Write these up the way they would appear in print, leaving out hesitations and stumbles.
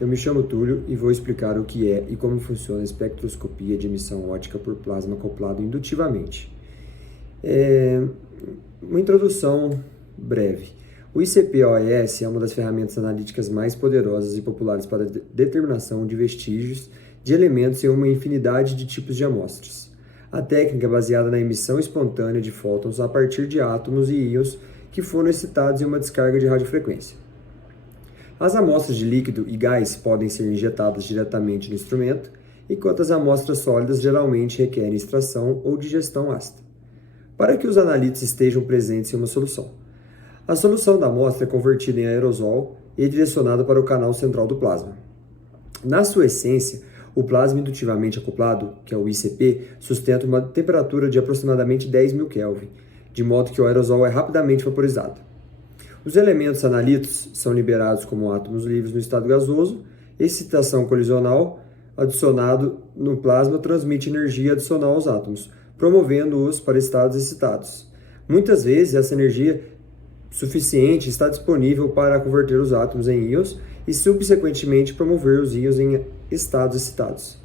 eu me chamo Túlio e vou explicar o que é e como funciona a espectroscopia de emissão óptica por plasma acoplado indutivamente. Uma introdução breve. O ICP-OES é uma das ferramentas analíticas mais poderosas e populares para a determinação de vestígios de elementos em uma infinidade de tipos de amostras. A técnica é baseada na emissão espontânea de fótons a partir de átomos e íons que foram excitados em uma descarga de radiofrequência. As amostras de líquido e gás podem ser injetadas diretamente no instrumento, enquanto as amostras sólidas geralmente requerem extração ou digestão ácida, para que os analíticos estejam presentes em uma solução. A solução da amostra é convertida em aerosol e é direcionada para o canal central do plasma. Na sua essência, o plasma indutivamente acoplado, que é o ICP, sustenta uma temperatura de aproximadamente 10.000 Kelvin, de modo que o aerosol é rapidamente vaporizado. Os elementos analíticos são liberados como átomos livres no estado gasoso. Excitação colisional adicionado no plasma transmite energia adicional aos átomos, promovendo-os para estados excitados. Muitas vezes, essa energia suficiente está disponível para converter os átomos em íons e, subsequentemente, promover os íons em estados excitados.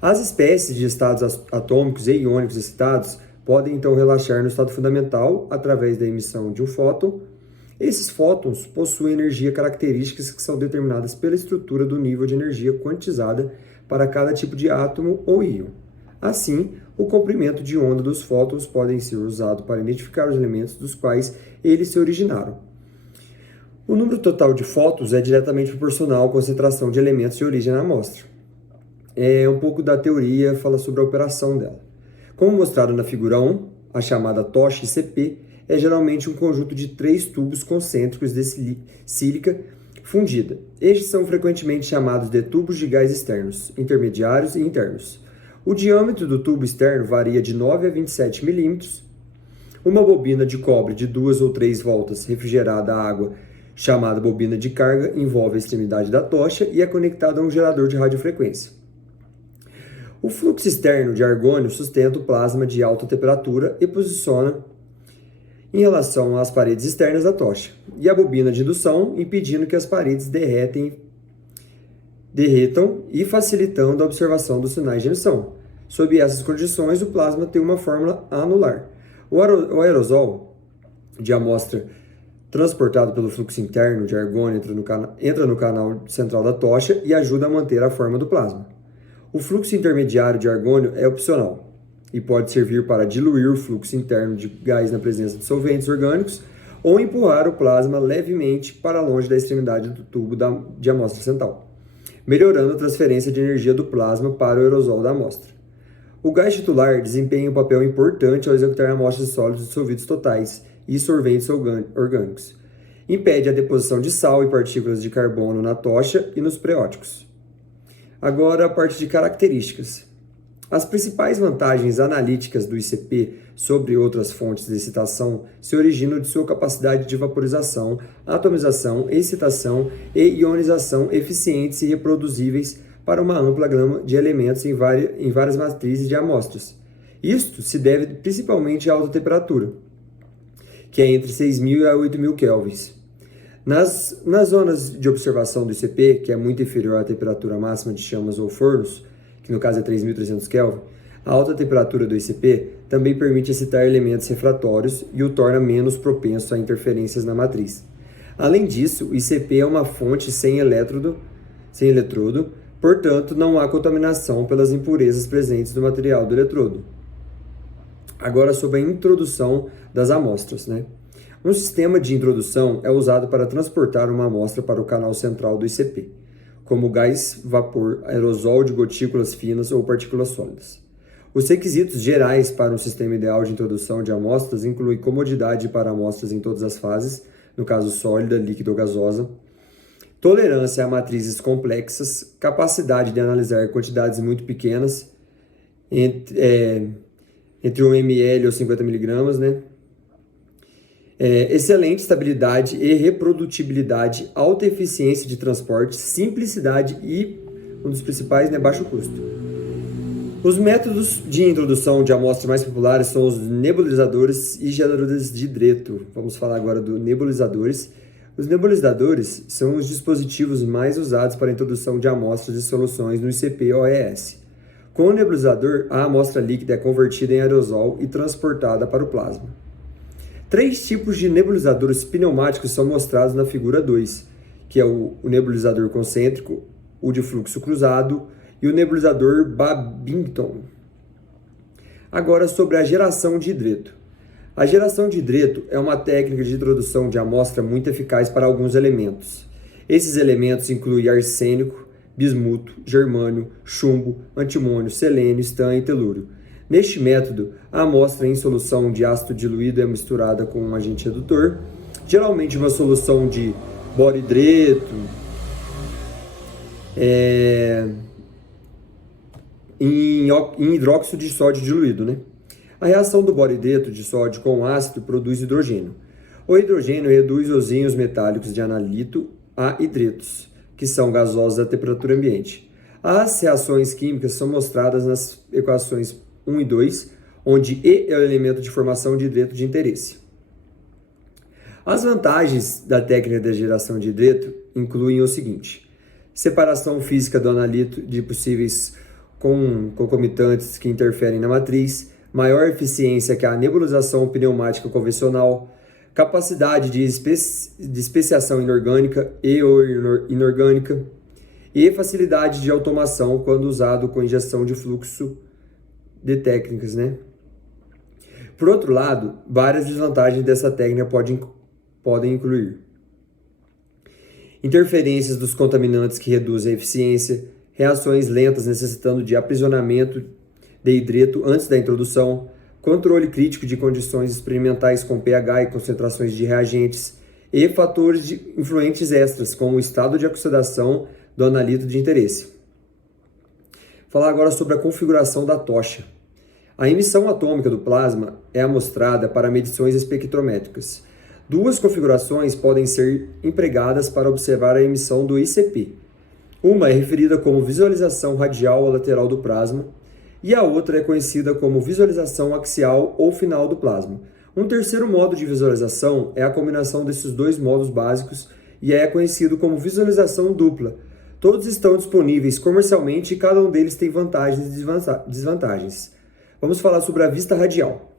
As espécies de estados atômicos e iônicos excitados podem, então, relaxar no estado fundamental através da emissão de um fóton. Esses fótons possuem energia características que são determinadas pela estrutura do nível de energia quantizada para cada tipo de átomo ou íon. Assim, o comprimento de onda dos fótons pode ser usado para identificar os elementos dos quais eles se originaram. O número total de fótons é diretamente proporcional à concentração de elementos de origem na amostra. Um pouco da teoria fala sobre a operação dela. Como mostrado na figura 1, a chamada tocha ICP é geralmente um conjunto de 3 tubos concêntricos de sílica fundida. Estes são frequentemente chamados de tubos de gás externos, intermediários e internos. O diâmetro do tubo externo varia de 9 a 27 milímetros. Uma bobina de cobre de 2 ou 3 voltas refrigerada a água, chamada bobina de carga, envolve a extremidade da tocha e é conectada a um gerador de radiofrequência. O fluxo externo de argônio sustenta o plasma de alta temperatura e posiciona em relação às paredes externas da tocha, e a bobina de indução, impedindo que as paredes derretam e facilitando a observação dos sinais de emissão. Sob essas condições, o plasma tem uma fórmula anular. O aerosol de amostra transportado pelo fluxo interno de argônio entra no canal central da tocha e ajuda a manter a forma do plasma. O fluxo intermediário de argônio é opcional e pode servir para diluir o fluxo interno de gás na presença de solventes orgânicos ou empurrar o plasma levemente para longe da extremidade do tubo de amostra central, melhorando a transferência de energia do plasma para o aerosol da amostra. O gás titular desempenha um papel importante ao executar amostras de sólidos dissolvidos totais e solventes orgânicos. Impede a deposição de sal e partículas de carbono na tocha e nos preóticos. Agora, a parte de características. As principais vantagens analíticas do ICP sobre outras fontes de excitação se originam de sua capacidade de vaporização, atomização, excitação e ionização eficientes e reproduzíveis para uma ampla gama de elementos em várias matrizes de amostras. Isto se deve principalmente à alta temperatura, que é entre 6.000 a 8.000 kelvins. Nas zonas de observação do ICP, que é muito inferior à temperatura máxima de chamas ou fornos, que no caso é 3.300 Kelvin, a alta temperatura do ICP também permite excitar elementos refratórios e o torna menos propenso a interferências na matriz. Além disso, o ICP é uma fonte sem eletrodo, portanto, não há contaminação pelas impurezas presentes no material do eletrodo. Agora, sobre a introdução das amostras. Um sistema de introdução é usado para transportar uma amostra para o canal central do ICP, como gás, vapor, aerosol de gotículas finas ou partículas sólidas. Os requisitos gerais para um sistema ideal de introdução de amostras incluem comodidade para amostras em todas as fases, no caso sólida, líquida ou gasosa, tolerância a matrizes complexas, capacidade de analisar quantidades muito pequenas, entre 1 ml ou 50 mg, excelente estabilidade e reprodutibilidade, alta eficiência de transporte, simplicidade e, um dos principais, baixo custo. Os métodos de introdução de amostra mais populares são os nebulizadores e geradores de hidreto. Vamos falar agora dos nebulizadores. Os nebulizadores são os dispositivos mais usados para a introdução de amostras e soluções no ICP-OES. Com o nebulizador, a amostra líquida é convertida em aerosol e transportada para o plasma. 3 tipos de nebulizadores pneumáticos são mostrados na figura 2, que é o nebulizador concêntrico, o de fluxo cruzado e o nebulizador Babington. Agora sobre a geração de hidreto. A geração de hidreto é uma técnica de introdução de amostra muito eficaz para alguns elementos. Esses elementos incluem arsênico, bismuto, germânio, chumbo, antimônio, selênio, estânio e telúrio. Neste método, a amostra em solução de ácido diluído é misturada com um agente redutor, geralmente uma solução de borhidreto, em hidróxido de sódio diluído, né? A reação do borhidreto de sódio com ácido produz hidrogênio. O hidrogênio reduz os íons metálicos de analito a hidretos, que são gasosos a temperatura ambiente. As reações químicas são mostradas nas equações 1 e 2, onde E é o elemento de formação de hidreto de interesse. As vantagens da técnica de geração de hidreto incluem o seguinte: separação física do analito de possíveis concomitantes que interferem na matriz, maior eficiência que a nebulização pneumática convencional, capacidade de especiação inorgânica e ou inorgânica e facilidade de automação quando usado com injeção de fluxo de técnicas, né? Por outro lado, várias desvantagens dessa técnica podem incluir interferências dos contaminantes que reduzem a eficiência, reações lentas necessitando de aprisionamento de hidreto antes da introdução, controle crítico de condições experimentais com pH e concentrações de reagentes e fatores influentes extras, como o estado de oxidação do analito de interesse. Falar agora sobre a configuração da tocha. A emissão atômica do plasma é amostrada para medições espectrométricas. 2 configurações podem ser empregadas para observar a emissão do ICP. Uma é referida como visualização radial ou lateral do plasma, e a outra é conhecida como visualização axial ou final do plasma. Um terceiro modo de visualização é a combinação desses 2 modos básicos e é conhecido como visualização dupla. Todos estão disponíveis comercialmente e cada um deles tem vantagens e desvantagens. Vamos falar sobre a vista radial,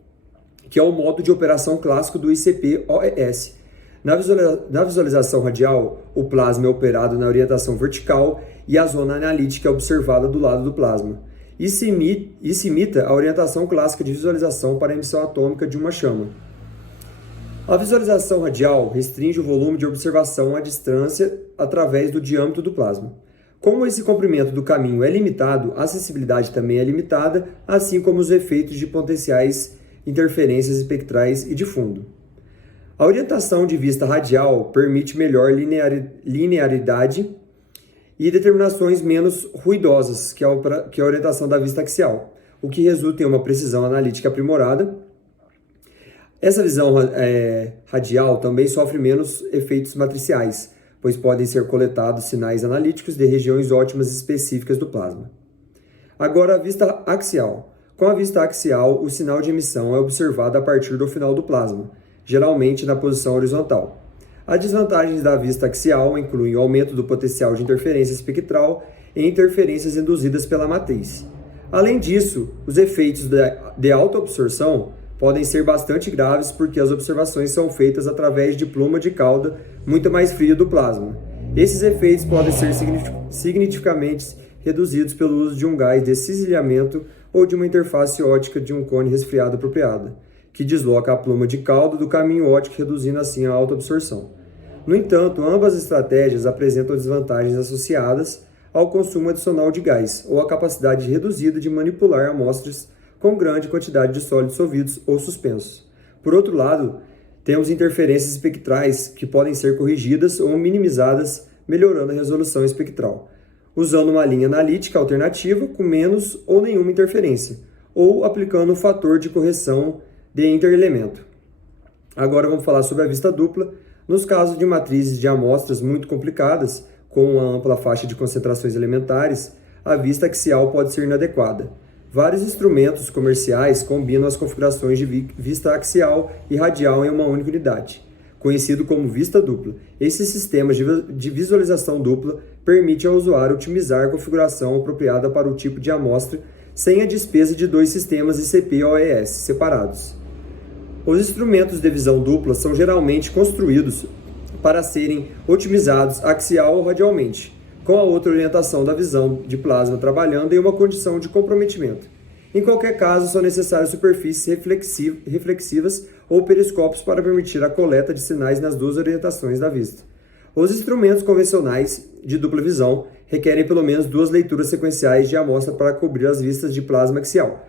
que é o modo de operação clássico do ICP-OES. Na visualização radial, o plasma é operado na orientação vertical e a zona analítica é observada do lado do plasma. Isso imita a orientação clássica de visualização para a emissão atômica de uma chama. A visualização radial restringe o volume de observação à distância através do diâmetro do plasma. Como esse comprimento do caminho é limitado, a sensibilidade também é limitada, assim como os efeitos de potenciais interferências espectrais e de fundo. A orientação de vista radial permite melhor linearidade e determinações menos ruidosas que a orientação da vista axial, o que resulta em uma precisão analítica aprimorada. Essa visão radial também sofre menos efeitos matriciais, pois podem ser coletados sinais analíticos de regiões ótimas específicas do plasma. Agora, a vista axial. Com a vista axial, o sinal de emissão é observado a partir do final do plasma, geralmente na posição horizontal. As desvantagens da vista axial incluem o aumento do potencial de interferência espectral e interferências induzidas pela matriz. Além disso, os efeitos de autoabsorção podem ser bastante graves porque as observações são feitas através de pluma de cauda muito mais fria do plasma. Esses efeitos podem ser significativamente reduzidos pelo uso de um gás de cisalhamento ou de uma interface ótica de um cone resfriado apropriada, que desloca a pluma de cauda do caminho óptico, reduzindo assim a autoabsorção. No entanto, ambas as estratégias apresentam desvantagens associadas ao consumo adicional de gás ou à capacidade reduzida de manipular amostras com grande quantidade de sólidos solvidos ou suspensos. Por outro lado, temos interferências espectrais que podem ser corrigidas ou minimizadas, melhorando a resolução espectral, usando uma linha analítica alternativa com menos ou nenhuma interferência, ou aplicando um fator de correção de interelemento. Agora vamos falar sobre a vista dupla. Nos casos de matrizes de amostras muito complicadas, com uma ampla faixa de concentrações elementares, a vista axial pode ser inadequada. Vários instrumentos comerciais combinam as configurações de vista axial e radial em uma única unidade. conhecido como vista dupla. Esse sistema de visualização dupla permite ao usuário otimizar a configuração apropriada para o tipo de amostra sem a despesa de dois sistemas ICP-OES separados. Os instrumentos de visão dupla são geralmente construídos para serem otimizados axial ou radialmente, com a outra orientação da visão de plasma trabalhando em uma condição de comprometimento. Em qualquer caso, são necessárias superfícies reflexivas ou periscópios para permitir a coleta de sinais nas duas orientações da vista. Os instrumentos convencionais de dupla visão requerem pelo menos duas leituras sequenciais de amostra para cobrir as vistas de plasma axial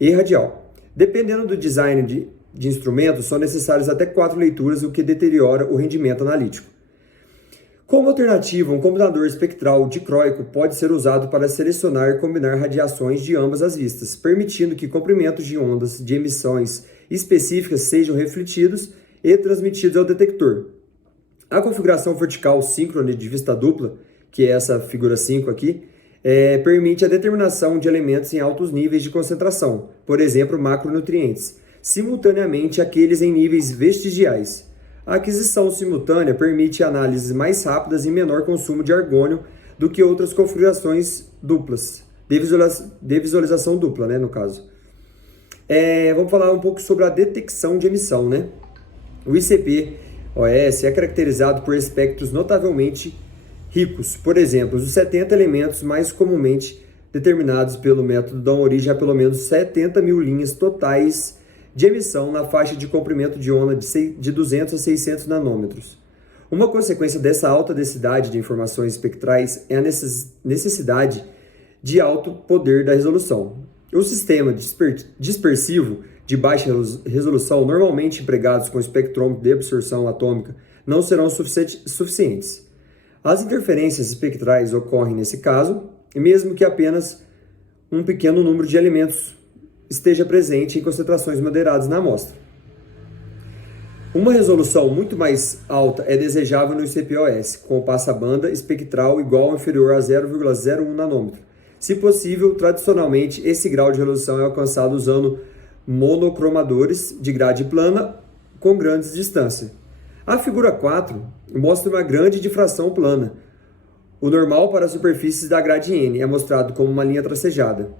e radial. Dependendo do design de instrumentos, são necessárias até 4 leituras, o que deteriora o rendimento analítico. Como alternativa, um computador espectral dicróico pode ser usado para selecionar e combinar radiações de ambas as vistas, permitindo que comprimentos de ondas de emissões específicas sejam refletidos e transmitidos ao detector. A configuração vertical síncrone de vista dupla, que é essa figura 5 aqui, permite a determinação de elementos em altos níveis de concentração, por exemplo, macronutrientes, simultaneamente aqueles em níveis vestigiais. A aquisição simultânea permite análises mais rápidas e menor consumo de argônio do que outras configurações duplas, de visualização dupla, no caso. Vamos falar um pouco sobre a detecção de emissão, O ICP-OS é caracterizado por espectros notavelmente ricos. Por exemplo, os 70 elementos mais comumente determinados pelo método dão origem a pelo menos 70 mil linhas totais de emissão na faixa de comprimento de onda de 200 a 600 nanômetros. Uma consequência dessa alta densidade de informações espectrais é a necessidade de alto poder da resolução. O sistema dispersivo de baixa resolução, normalmente empregados com espectrômetro de absorção atômica, não serão suficientes. As interferências espectrais ocorrem nesse caso, mesmo que apenas um pequeno número de elementos esteja presente em concentrações moderadas na amostra. Uma resolução muito mais alta é desejável no ICP-OS, com passa-banda espectral igual ou inferior a 0,01 nanômetro. Se possível, tradicionalmente, esse grau de resolução é alcançado usando monocromadores de grade plana com grandes distâncias. A figura 4 mostra uma grande difração plana. O normal para as superfícies da grade N é mostrado como uma linha tracejada.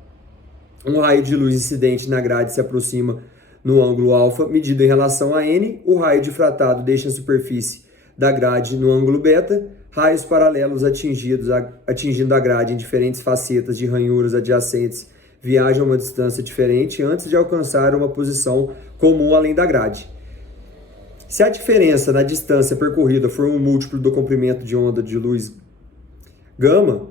Um raio de luz incidente na grade se aproxima no ângulo alfa, medido em relação a N. O raio difratado deixa a superfície da grade no ângulo beta. Raios paralelos atingindo a grade em diferentes facetas de ranhuras adjacentes viajam a uma distância diferente antes de alcançar uma posição comum além da grade. Se a diferença na distância percorrida for um múltiplo do comprimento de onda de luz gama,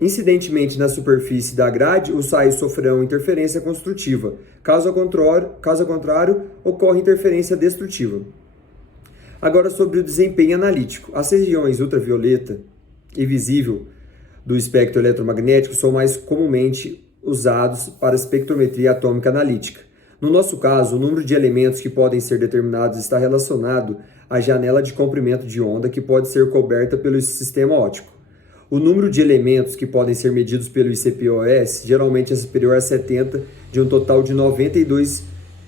incidentemente na superfície da grade, os raios sofrerão interferência construtiva. Caso contrário, ocorre interferência destrutiva. Agora sobre o desempenho analítico. As regiões ultravioleta e visível do espectro eletromagnético são mais comumente usados para espectrometria atômica analítica. No nosso caso, o número de elementos que podem ser determinados está relacionado à janela de comprimento de onda que pode ser coberta pelo sistema óptico. O número de elementos que podem ser medidos pelo ICP-OS geralmente é superior a 70 de um total de 92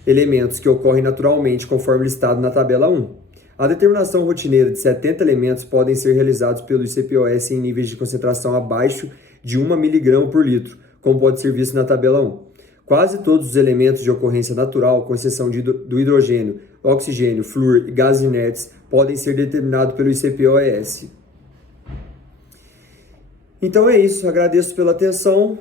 elementos que ocorrem naturalmente conforme listado na tabela 1. A determinação rotineira de 70 elementos podem ser realizados pelo ICP-OS em níveis de concentração abaixo de 1 mg por litro, como pode ser visto na tabela 1. Quase todos os elementos de ocorrência natural, com exceção do hidrogênio, oxigênio, flúor e gases inertes, podem ser determinados pelo ICP-OS. Então é isso, agradeço pela atenção.